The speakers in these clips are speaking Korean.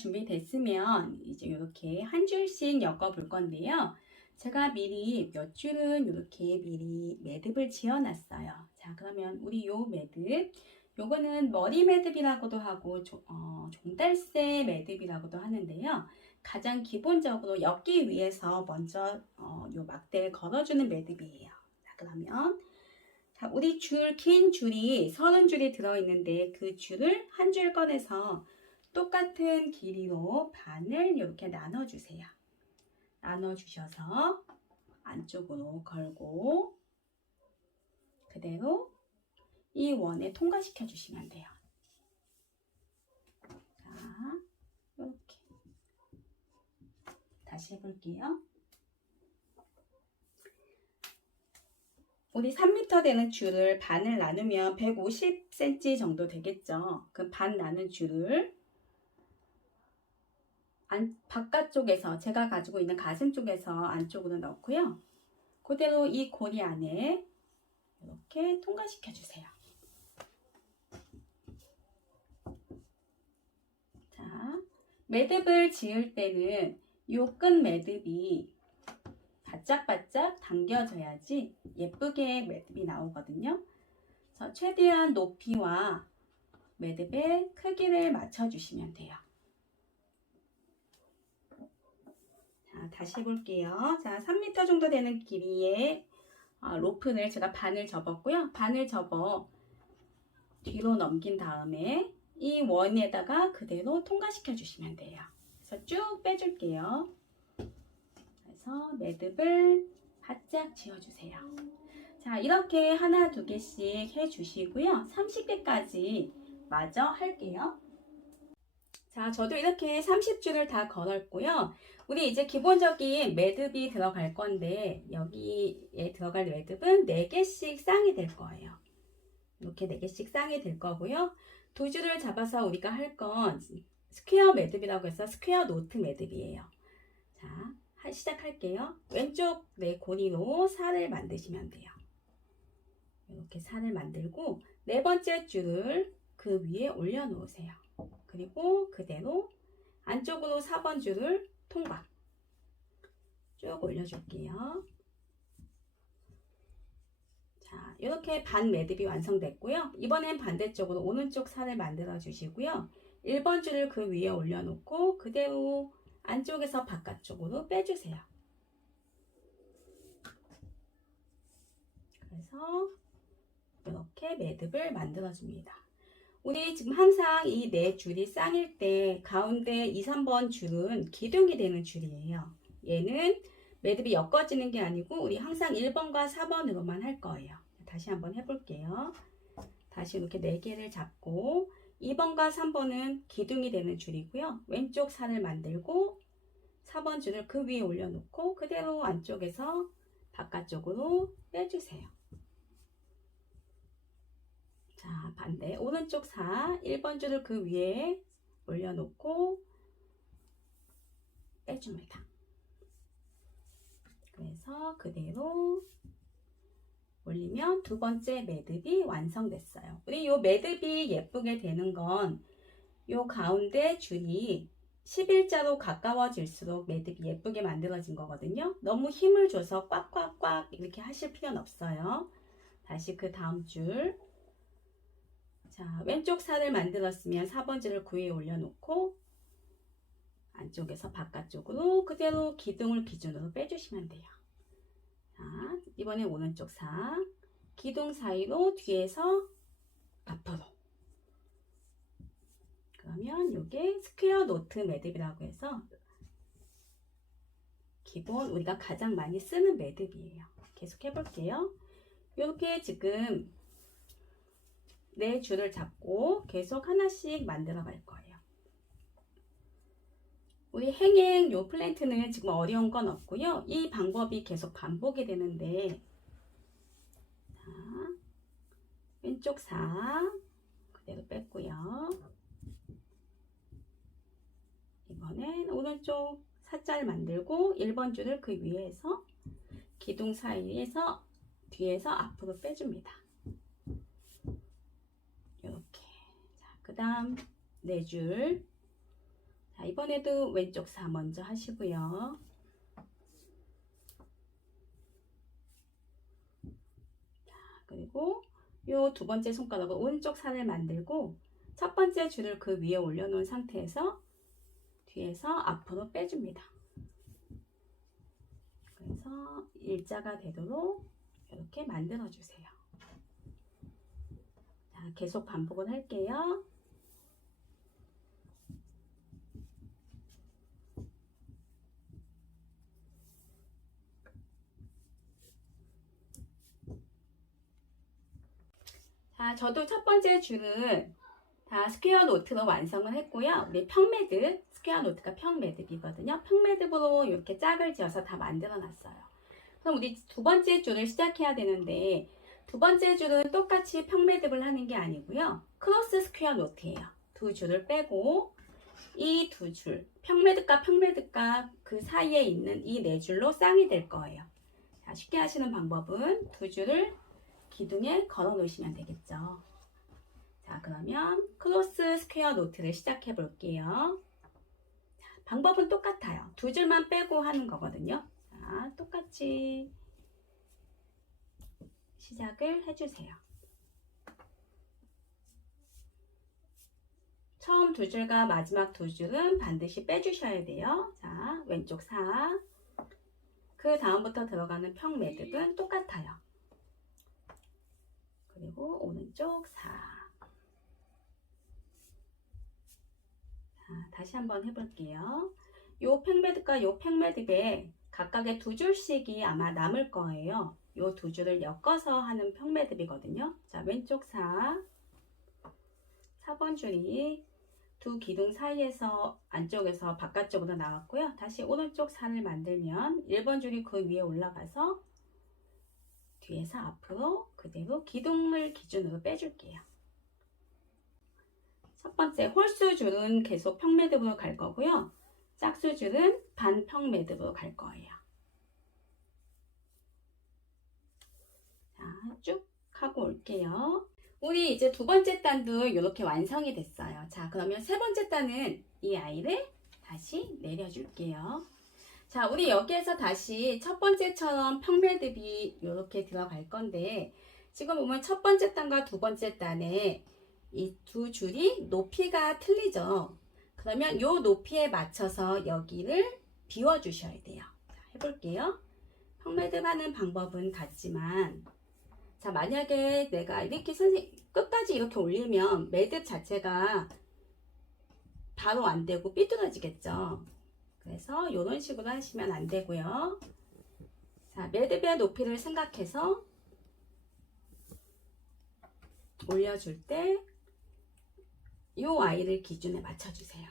준비됐으면 이제 이렇게 한 줄씩 엮어 볼 건데요. 제가 미리 몇 줄은 이렇게 미리 매듭을 지어 놨어요. 자, 그러면 우리 요 매듭, 요거는 머리 매듭이라고도 하고 조- 어, 종달새 매듭이라고도 하는데요. 가장 기본적으로 엮기 위해서 먼저 어, 요 막대를 걸어주는 매듭이에요. 자, 그러면 자, 우리 줄, 긴 줄이 서른 줄이 들어있는데 그 줄을 한 줄 꺼내서 똑같은 길이로 반을 이렇게 나눠주세요. 나눠주셔서 안쪽으로 걸고 그대로 이 원에 통과시켜 주시면 돼요. 자, 이렇게 다시 해볼게요. 우리 3m 되는 줄을 반을 나누면 150cm 정도 되겠죠. 그럼 반 나눈 줄을 안, 바깥쪽에서 제가 가지고 있는 가슴 쪽에서 안쪽으로 넣고요. 그대로 이 고리 안에 이렇게 통과시켜 주세요. 자, 매듭을 지을 때는 요 끈 매듭이 바짝바짝 당겨져야지 예쁘게 매듭이 나오거든요. 그래서 최대한 높이와 매듭의 크기를 맞춰주시면 돼요. 자, 다시 해볼게요. 자, 3m 정도 되는 길이의 어, 로프를 제가 반을 접었고요. 반을 접어 뒤로 넘긴 다음에 이 원에다가 그대로 통과시켜 주시면 돼요. 그래서 쭉 빼줄게요. 그래서 매듭을 바짝 지어주세요. 자, 이렇게 하나, 두 개씩 해주시고요. 30개까지 마저 할게요. 자, 저도 이렇게 30줄을 다 걸었고요. 우리 이제 기본적인 매듭이 들어갈 건데, 여기에 들어갈 매듭은 4개씩 쌍이 될 거예요. 이렇게 4개씩 쌍이 될 거고요. 두 줄을 잡아서 우리가 할 건 스퀘어 매듭이라고 해서 스퀘어 노트 매듭이에요. 자, 하- 시작할게요. 왼쪽 네 고리로 살을 만드시면 돼요. 이렇게 살을 만들고 네 번째 줄을 그 위에 올려놓으세요. 그리고 그대로 안쪽으로 4번 줄을 통과 쭉 올려줄게요. 자, 이렇게 반 매듭이 완성됐고요. 이번엔 반대쪽으로 오른쪽 살을 만들어 주시고요. 1번 줄을 그 위에 올려놓고 그대로 안쪽에서 바깥쪽으로 빼주세요. 그래서 이렇게 매듭을 만들어 줍니다. 우리 지금 항상 이 네 줄이 쌍일 때 가운데 2, 3번 줄은 기둥이 되는 줄이에요. 얘는 매듭이 엮어지는 게 아니고 우리 항상 1번과 4번으로만 할 거예요. 다시 한번 해볼게요. 다시 이렇게 네 개를 잡고 2번과 3번은 기둥이 되는 줄이고요. 왼쪽 산을 만들고 4번 줄을 그 위에 올려놓고 그대로 안쪽에서 바깥쪽으로 빼주세요. 자, 반대 오른쪽 사 1번 줄을 그 위에 올려놓고 빼줍니다. 그래서 그대로 올리면 두 번째 매듭이 완성됐어요. 우리 요 매듭이 예쁘게 되는 건 요 가운데 줄이 11자로 가까워질수록 매듭이 예쁘게 만들어진 거거든요. 너무 힘을 줘서 꽉꽉꽉 이렇게 하실 필요는 없어요. 다시 그 다음 줄. 자, 왼쪽 살을 만들었으면 4번 줄을 그 위에 올려놓고 안쪽에서 바깥쪽으로 그대로 기둥을 기준으로 빼주시면 돼요. 자, 이번에 오른쪽 사 기둥 사이로 뒤에서 앞으로 그러면 이게 스퀘어 노트 매듭이라고 해서 기본 우리가 가장 많이 쓰는 매듭이에요. 계속 해볼게요. 이렇게 지금 네 줄을 잡고 계속 하나씩 만들어 갈 거예요. 우리 행행 요 플랜트는 지금 어려운 건 없고요. 이 방법이 계속 반복이 되는데 자, 왼쪽 사 그대로 뺐고요. 이번엔 오른쪽 사자를 만들고 1번 줄을 그 위에서 기둥 사이에서 뒤에서 앞으로 빼줍니다. 이렇게 자, 그 다음 네 줄 자, 이번에도 왼쪽 4 먼저 하시고요. 자, 그리고 요 두 번째 손가락으로 오른쪽 살을 만들고 첫 번째 줄을 그 위에 올려놓은 상태에서 뒤에서 앞으로 빼줍니다. 그래서 일자가 되도록 이렇게 만들어 주세요. 자, 계속 반복을 할게요. 자, 저도 첫 번째 줄은 다 스퀘어 노트로 완성을 했고요. 우리 평매듭, 스퀘어 노트가 평매듭이거든요. 평매듭으로 이렇게 짝을 지어서 다 만들어 놨어요. 그럼 우리 두 번째 줄을 시작해야 되는데 두 번째 줄은 똑같이 평매듭을 하는 게 아니고요. 크로스 스퀘어 노트예요. 두 줄을 빼고 이 두 줄, 평매듭과 평매듭과 그 사이에 있는 이 네 줄로 쌍이 될 거예요. 자, 쉽게 하시는 방법은 두 줄을 기둥에 걸어 놓으시면 되겠죠. 자, 그러면 크로스 스퀘어 노트를 시작해 볼게요. 자, 방법은 똑같아요. 두 줄만 빼고 하는 거거든요. 자, 똑같이 시작을 해주세요. 처음 두 줄과 마지막 두 줄은 반드시 빼주셔야 돼요. 자, 왼쪽 4. 그 다음부터 들어가는 평 매듭은 똑같아요. 그리고 오른쪽 4. 자, 다시 한번 해볼게요. 요 팽매듭과 요 팽매듭에 각각의 두 줄씩이 아마 남을 거예요. 요 두 줄을 엮어서 하는 평매듭이거든요. 자, 왼쪽 4. 4번 줄이 두 기둥 사이에서 안쪽에서 바깥쪽으로 나왔고요. 다시 오른쪽 4를 만들면 1번 줄이 그 위에 올라가서 뒤에서 앞으로 그대로 기둥을 기준으로 빼줄게요. 첫 번째 홀수 줄은 계속 평매듭으로 갈 거고요. 짝수 줄은 반평매듭으로 갈 거예요. 자, 쭉 하고 올게요. 우리 이제 두 번째 단도 이렇게 완성이 됐어요. 자, 그러면 세 번째 단은 이 아이를 다시 내려줄게요. 자, 우리 여기에서 다시 첫 번째처럼 평매듭이 이렇게 들어갈 건데, 지금 보면 첫 번째 단과 두 번째 단에 이 두 줄이 높이가 틀리죠. 그러면 이 높이에 맞춰서 여기를 비워 주셔야 돼요. 자, 해볼게요. 평매듭 하는 방법은 같지만, 자, 만약에 내가 이렇게 선생 끝까지 이렇게 올리면 매듭 자체가 바로 안 되고 삐뚤어지겠죠. 그래서 이런 식으로 하시면 안 되고요. 자, 매듭의 높이를 생각해서 올려줄 때 이 아이를 기준에 맞춰주세요.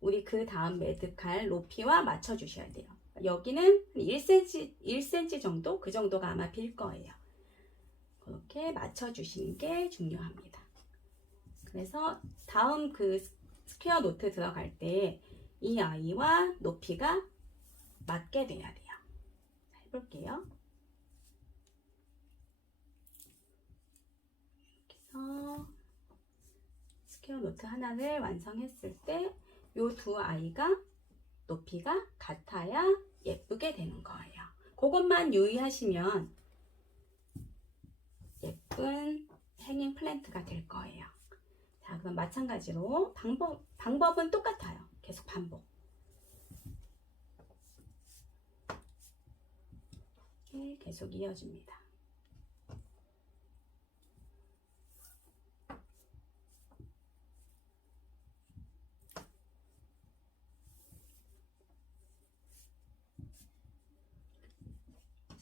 우리 그 다음 매듭할 높이와 맞춰주셔야 돼요. 여기는 1cm, 1cm 정도? 그 정도가 아마 빌 거예요. 그렇게 맞춰주시는 게 중요합니다. 그래서 다음 그 스퀘어 노트 들어갈 때 이 아이와 높이가 맞게 돼야 돼요. 자, 해볼게요. 이렇게 해서 스퀘어 노트 하나를 완성했을 때 이 두 아이가 높이가 같아야 예쁘게 되는 거예요. 그것만 유의하시면 예쁜 행잉 플랜트가 될 거예요. 자, 그럼 마찬가지로 방법, 방법은 똑같아요. 계속 반복. 이렇게 계속 이어줍니다.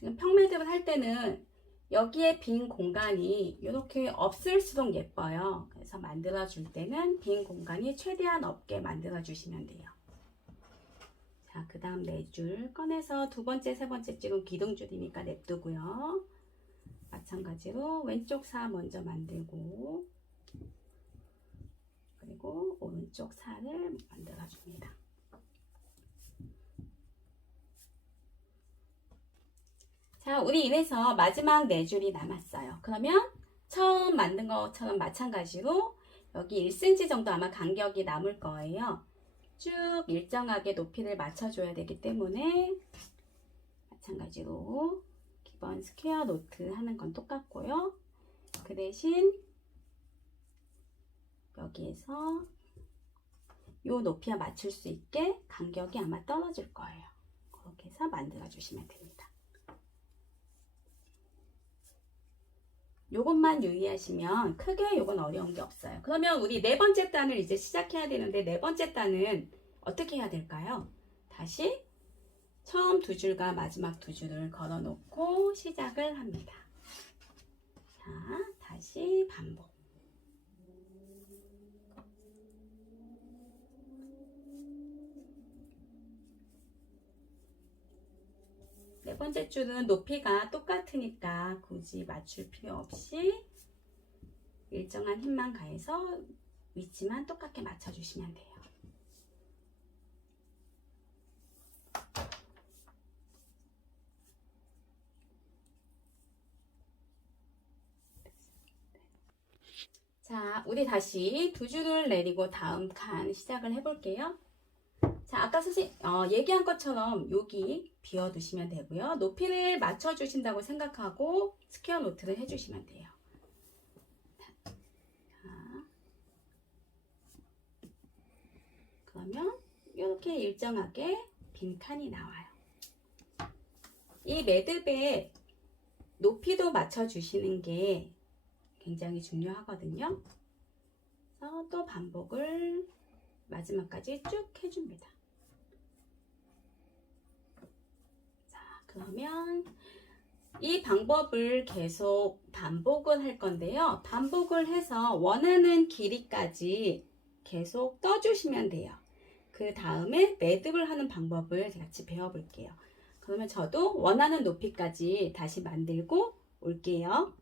지금 평매듭을 할 때는 여기에 빈 공간이 이렇게 없을수록 예뻐요. 그래서 만들어 줄 때는 빈 공간이 최대한 없게 만들어 주시면 돼요. 자, 그 다음 네 줄 꺼내서 두 번째, 세 번째 줄은 기둥줄이니까 냅두고요. 마찬가지로 왼쪽 사 먼저 만들고 그리고 오른쪽 사를 만들어 줍니다. 자, 우리 이래서 마지막 네 줄이 남았어요. 그러면 처음 만든 것처럼 마찬가지로 여기 1cm 정도 아마 간격이 남을 거예요. 쭉 일정하게 높이를 맞춰줘야 되기 때문에 마찬가지로 기본 스퀘어 노트 하는 건 똑같고요. 그 대신 여기에서 요 높이와 맞출 수 있게 간격이 아마 떨어질 거예요. 그렇게 해서 만들어 주시면 됩니다. 요것만 유의하시면 크게 요건 어려운 게 없어요. 그러면 우리 네 번째 단을 이제 시작해야 되는데 네 번째 단은 어떻게 해야 될까요? 다시 처음 두 줄과 마지막 두 줄을 걸어 놓고 시작을 합니다. 자, 다시 반복. 네 번째 줄은 높이가 똑같으니까 굳이 맞출 필요 없이 일정한 힘만 가해서 위치만 똑같게 맞춰주시면 돼요. 자, 우리 다시 두 줄을 내리고 다음 칸 시작을 해볼게요. 자, 아까 선생님 어, 얘기한 것처럼 여기 비워두시면 되고요. 높이를 맞춰주신다고 생각하고 스퀘어 노트를 해주시면 돼요. 자, 그러면 이렇게 일정하게 빈 칸이 나와요. 이 매듭에 높이도 맞춰주시는 게 굉장히 중요하거든요. 그래서 또 반복을 마지막까지 쭉 해줍니다. 자, 그러면 이 방법을 계속 반복을 할 건데요. 반복을 해서 원하는 길이까지 계속 떠주시면 돼요. 그 다음에 매듭을 하는 방법을 같이 배워볼게요. 그러면 저도 원하는 높이까지 다시 만들고 올게요.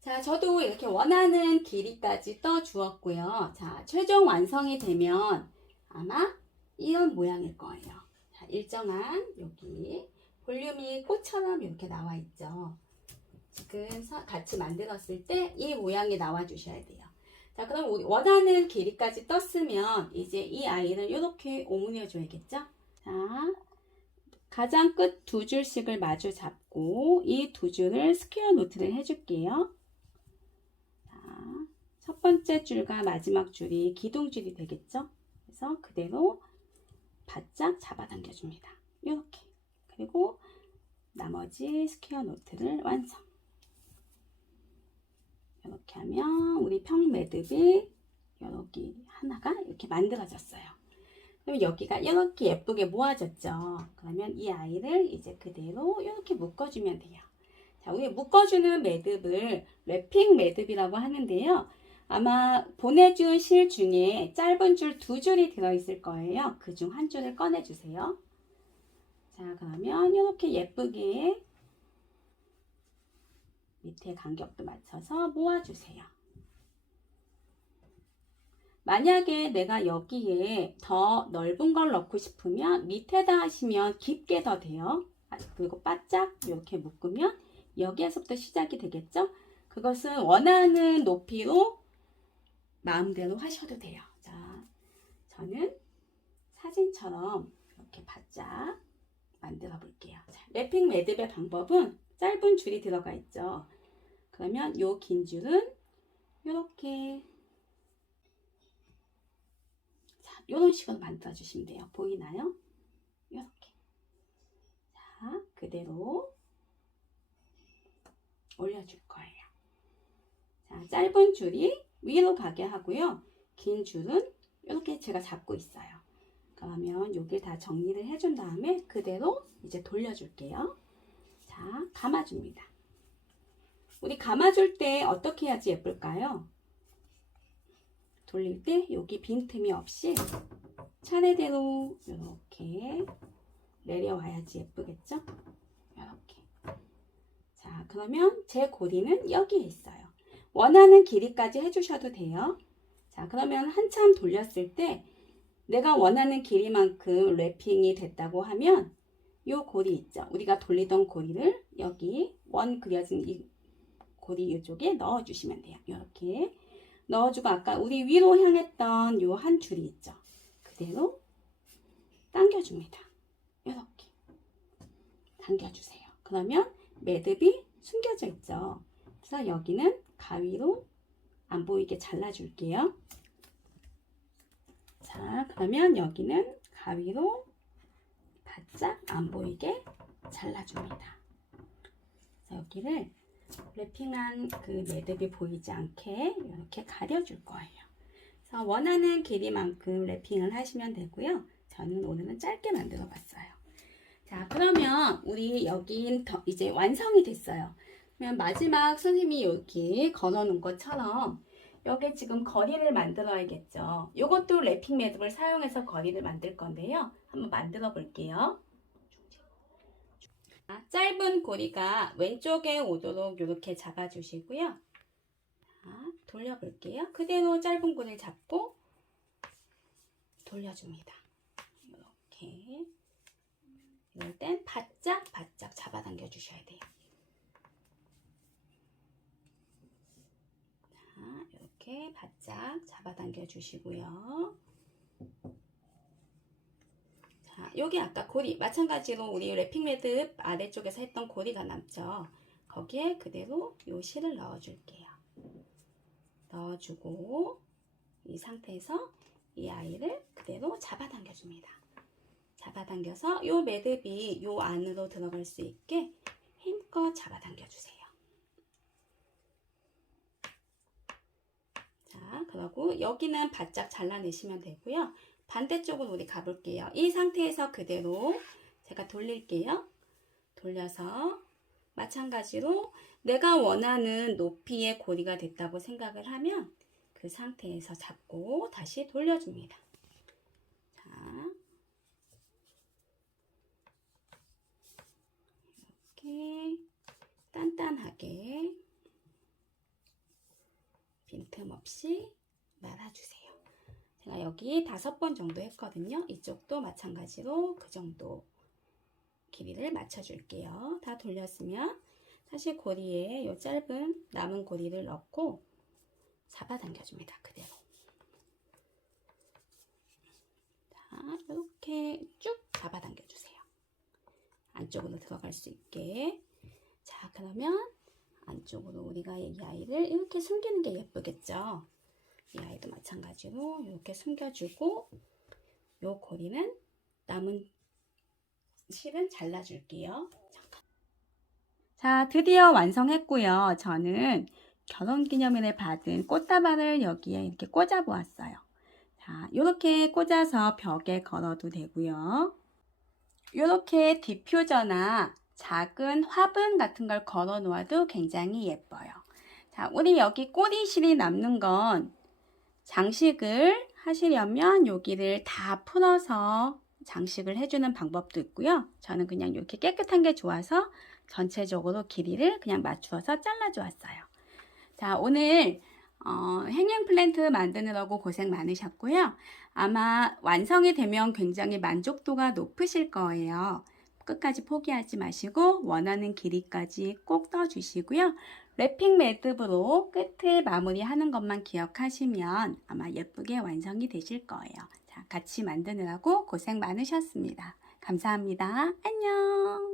자, 저도 이렇게 원하는 길이까지 떠 주었고요. 자, 최종 완성이 되면 아마 이런 모양일 거예요. 자, 일정한 여기 볼륨이 꽃처럼 이렇게 나와 있죠. 지금 서- 같이 만들었을 때 이 모양이 나와 주셔야 돼요. 자, 그럼 원하는 길이까지 떴으면 이제 이 아이를 이렇게 오므려 줘야겠죠? 자, 가장 끝 두 줄씩을 마주 잡고 이 두 줄을 스퀘어 노트를 해줄게요. 자, 첫 번째 줄과 마지막 줄이 기둥줄이 되겠죠? 그래서 그대로 바짝 잡아당겨 줍니다. 이렇게. 그리고 나머지 스퀘어 노트를 완성. 이렇게 하면 우리 평 매듭이 여기 하나가 이렇게 만들어졌어요. 그럼 여기가 이렇게 예쁘게 모아졌죠. 그러면 이 아이를 이제 그대로 이렇게 묶어주면 돼요. 자, 우리 묶어주는 매듭을 랩핑 매듭이라고 하는데요. 아마 보내준 실 중에 짧은 줄 두 줄이 들어있을 거예요. 그 중 한 줄을 꺼내주세요. 자, 그러면 이렇게 예쁘게 밑에 간격도 맞춰서 모아주세요. 만약에 내가 여기에 더 넓은 걸 넣고 싶으면 밑에다 하시면 깊게 더 돼요. 아, 그리고 바짝 이렇게 묶으면 여기에서부터 시작이 되겠죠? 그것은 원하는 높이로 마음대로 하셔도 돼요. 자, 저는 사진처럼 이렇게 바짝 만들어 볼게요. 자, 랩핑 매듭의 방법은 짧은 줄이 들어가 있죠. 그러면 요 긴 줄은 이렇게 자, 이런 식으로 만들어 주시면 돼요. 보이나요? 이렇게. 자, 그대로 올려줄 거예요. 자, 짧은 줄이 위로 가게 하고요. 긴 줄은 이렇게 제가 잡고 있어요. 그러면 여기 다 정리를 해준 다음에 그대로 이제 돌려줄게요. 자, 감아줍니다. 우리 감아줄 때 어떻게 해야지 예쁠까요? 돌릴 때 여기 빈틈이 없이 차례대로 이렇게 내려와야지 예쁘겠죠? 이렇게. 자, 그러면 제 고리는 여기에 있어요. 원하는 길이까지 해주셔도 돼요. 자, 그러면 한참 돌렸을 때 내가 원하는 길이만큼 랩핑이 됐다고 하면 이 고리 있죠. 우리가 돌리던 고리를 여기 원 그려진 이 고리 이쪽에 넣어주시면 돼요. 이렇게 넣어주고 아까 우리 위로 향했던 이한 줄이 있죠. 그대로 당겨줍니다. 이렇게 당겨주세요. 그러면 매듭이 숨겨져 있죠. 그래서 여기는 가위로 안 보이게 잘라줄게요. 자, 그러면 여기는 가위로 바짝 안 보이게 잘라줍니다. 여기를 랩핑한 그 매듭이 보이지 않게 이렇게 가려줄 거예요. 그래서 원하는 길이만큼 랩핑을 하시면 되고요. 저는 오늘은 짧게 만들어 봤어요. 자, 그러면 우리 여긴 더 이제 완성이 됐어요. 그러면 마지막 선생님이 여기 걸어 놓은 것처럼 여기 지금 거리를 만들어야겠죠. 이것도 랩핑 매듭을 사용해서 거리를 만들 건데요. 한번 만들어 볼게요. 자, 짧은 고리가 왼쪽에 오도록 이렇게 잡아주시고요. 자, 돌려볼게요. 그대로 짧은 고리를 잡고 돌려줍니다. 이렇게 이럴 땐 바짝 바짝 잡아당겨 주셔야 돼요. 이렇게 바짝 잡아당겨 주시고요. 자, 여기 아까 고리 마찬가지로 우리 랩핑 매듭 아래쪽에서 했던 고리가 남죠. 거기에 그대로 요 실을 넣어 줄게요. 넣어주고 이 상태에서 이 아이를 그대로 잡아당겨 줍니다. 잡아당겨서 요 매듭이 요 안으로 들어갈 수 있게 힘껏 잡아당겨 주세요. 자, 그러고 여기는 바짝 잘라내시면 되고요. 반대쪽으로 우리 가볼게요. 이 상태에서 그대로 제가 돌릴게요. 돌려서 마찬가지로 내가 원하는 높이의 고리가 됐다고 생각을 하면 그 상태에서 잡고 다시 돌려줍니다. 자, 이렇게 단단하게 빈틈없이 말아주세요. 제가 여기 다섯 번 정도 했거든요. 이쪽도 마찬가지로 그 정도 길이를 맞춰줄게요. 다 돌렸으면 다시 고리에 요 짧은 남은 고리를 넣고 잡아당겨줍니다. 그대로. 자, 이렇게 쭉 잡아당겨주세요. 안쪽으로 들어갈 수 있게. 자, 그러면 안쪽으로 우리가 이 아이를 이렇게 숨기는 게 예쁘겠죠? 이 아이도 마찬가지로 이렇게 숨겨주고 요 고리는 남은 실은 잘라줄게요. 자, 드디어 완성했고요. 저는 결혼기념일에 받은 꽃다발을 여기에 이렇게 꽂아 보았어요. 자, 이렇게 꽂아서 벽에 걸어도 되고요. 이렇게 디퓨저나 작은 화분 같은 걸 걸어 놓아도 굉장히 예뻐요. 자, 우리 여기 꼬리실이 남는 건 장식을 하시려면 여기를 다 풀어서 장식을 해주는 방법도 있고요. 저는 그냥 이렇게 깨끗한 게 좋아서 전체적으로 길이를 그냥 맞추어서 잘라주었어요. 자, 오늘 어, 행행 플랜트 만드느라고 고생 많으셨고요. 아마 완성이 되면 굉장히 만족도가 높으실 거예요. 끝까지 포기하지 마시고 원하는 길이까지 꼭 떠주시고요. 랩핑 매듭으로 끝을 마무리하는 것만 기억하시면 아마 예쁘게 완성이 되실 거예요. 자, 같이 만드느라고 고생 많으셨습니다. 감사합니다. 안녕!